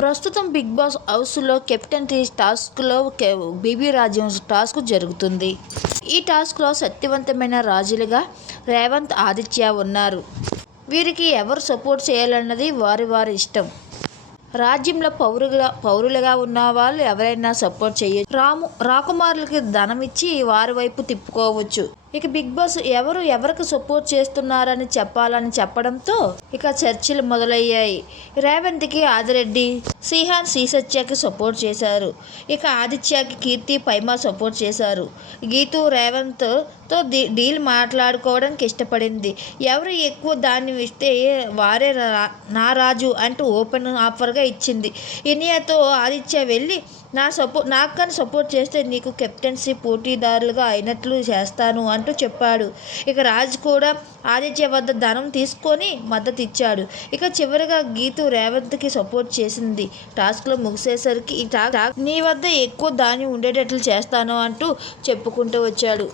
ప్రస్తుతం big boss హౌస్లో captaincy టాస్క్లో బీబీ రాజ్యం టాస్క్ జరుగుతుంది. ఈ టాస్క్లో శక్తివంతమైన రాజులుగా రేవంత్, ఆదిత్య ఉన్నారు. వీరికి ఎవరు సపోర్ట్ చేయాలన్నది వారి వారి ఇష్టం. రాజ్యంలో పౌరులుగా ఉన్న వాళ్ళు ఎవరైనా సపోర్ట్ చేయొచ్చు. రాకుమారులకి ధనం ఇచ్చి వారి వైపు తిప్పుకోవచ్చు. ఇక బిగ్ బాస్ ఎవరికి సపోర్ట్ చేస్తున్నారని చెప్పడంతో ఇక చర్చలు మొదలయ్యాయి. రేవంత్కి ఆదిరెడ్డి, సిహాన్ శ్రీసత్యకి సపోర్ట్ చేశారు. ఇక ఆదిత్యకి కీర్తి, పైమా సపోర్ట్ చేశారు. గీతు రేవంత్తో డీల్ మాట్లాడుకోవడానికి ఇష్టపడింది. ఎవరు ఎక్కువ దాన్ని ఇస్తే వారే నా రాజు అంటూ ఓపెన్ ఆఫర్గా ఇచ్చింది. ఇనియాతో ఆదిత్య వెళ్ళి నాకు కానీ సపోర్ట్ చేస్తే నీకు కెప్టెన్సీ పోటీదారులుగా అయినట్లు చేస్తాను అంటూ చెప్పాడు. ఇక రాజ్ కూడా ఆదిత్య వద్ద ధనం తీసుకొని మద్దతు ఇచ్చాడు. ఇక చివరిగా గీతు రేవంత్కి సపోర్ట్ చేసింది. టాస్క్లో ముగిసేసరికి నీ వద్ద ఎక్కువ ధాన్యం ఉండేటట్లు చేస్తాను అంటూ చెప్పుకుంటూ వచ్చాడు.